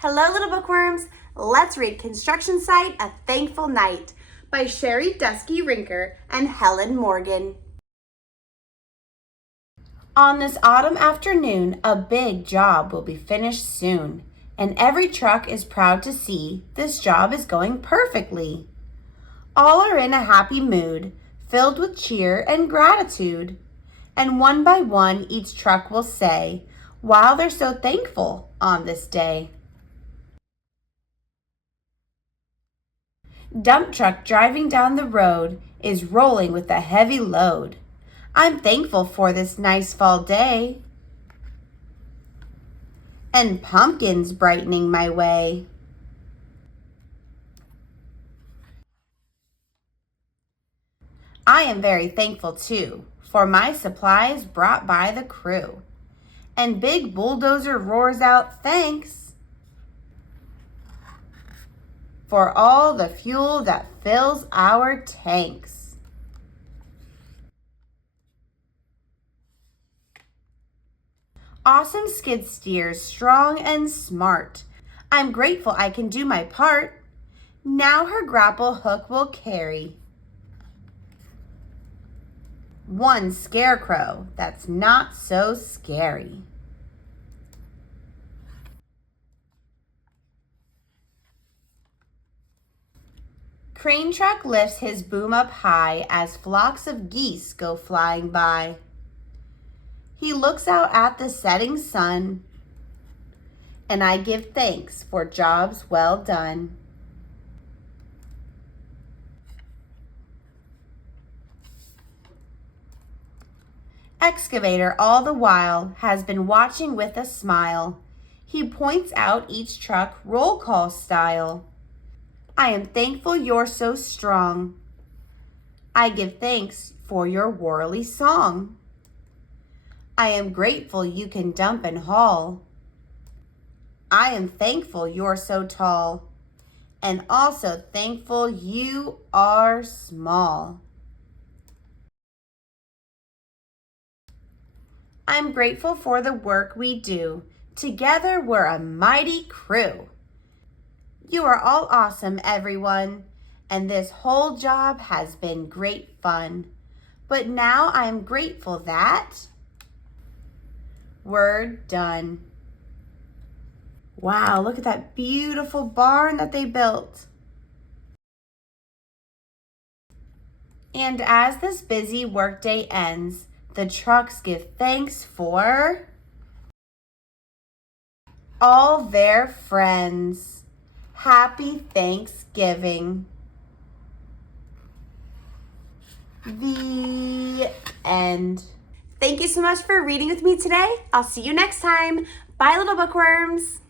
Hello, little bookworms. Let's read Construction Site, A Thankful Night by Sherry Dusky Rinker and Helen Morgan. On this autumn afternoon, a big job will be finished soon, and every truck is proud to see this job is going perfectly. All are in a happy mood, filled with cheer and gratitude, and one by one each truck will say, while they're so thankful on this day. Dump truck driving down the road is rolling with a heavy load. I'm thankful for this nice fall day. And pumpkins brightening my way. I am very thankful too for my supplies brought by the crew. And big bulldozer roars out thanks for all the fuel that fills our tanks. Awesome skid steers, strong and smart. I'm grateful I can do my part. Now her grapple hook will carry one scarecrow that's not so scary. Crane truck lifts his boom up high as flocks of geese go flying by. He looks out at the setting sun, and I give thanks for jobs well done. Excavator all the while has been watching with a smile. He points out each truck roll call style. I am thankful you're so strong. I give thanks for your whirly song. I am grateful you can dump and haul. I am thankful you're so tall, and also thankful you are small. I'm grateful for the work we do. Together we're a mighty crew. You are all awesome, everyone, and this whole job has been great fun. But now I'm grateful that we're done. Wow, look at that beautiful barn that they built. And as this busy workday ends, the trucks give thanks for all their friends. Happy Thanksgiving. The end. Thank you so much for reading with me today. I'll see you next time. Bye, little bookworms.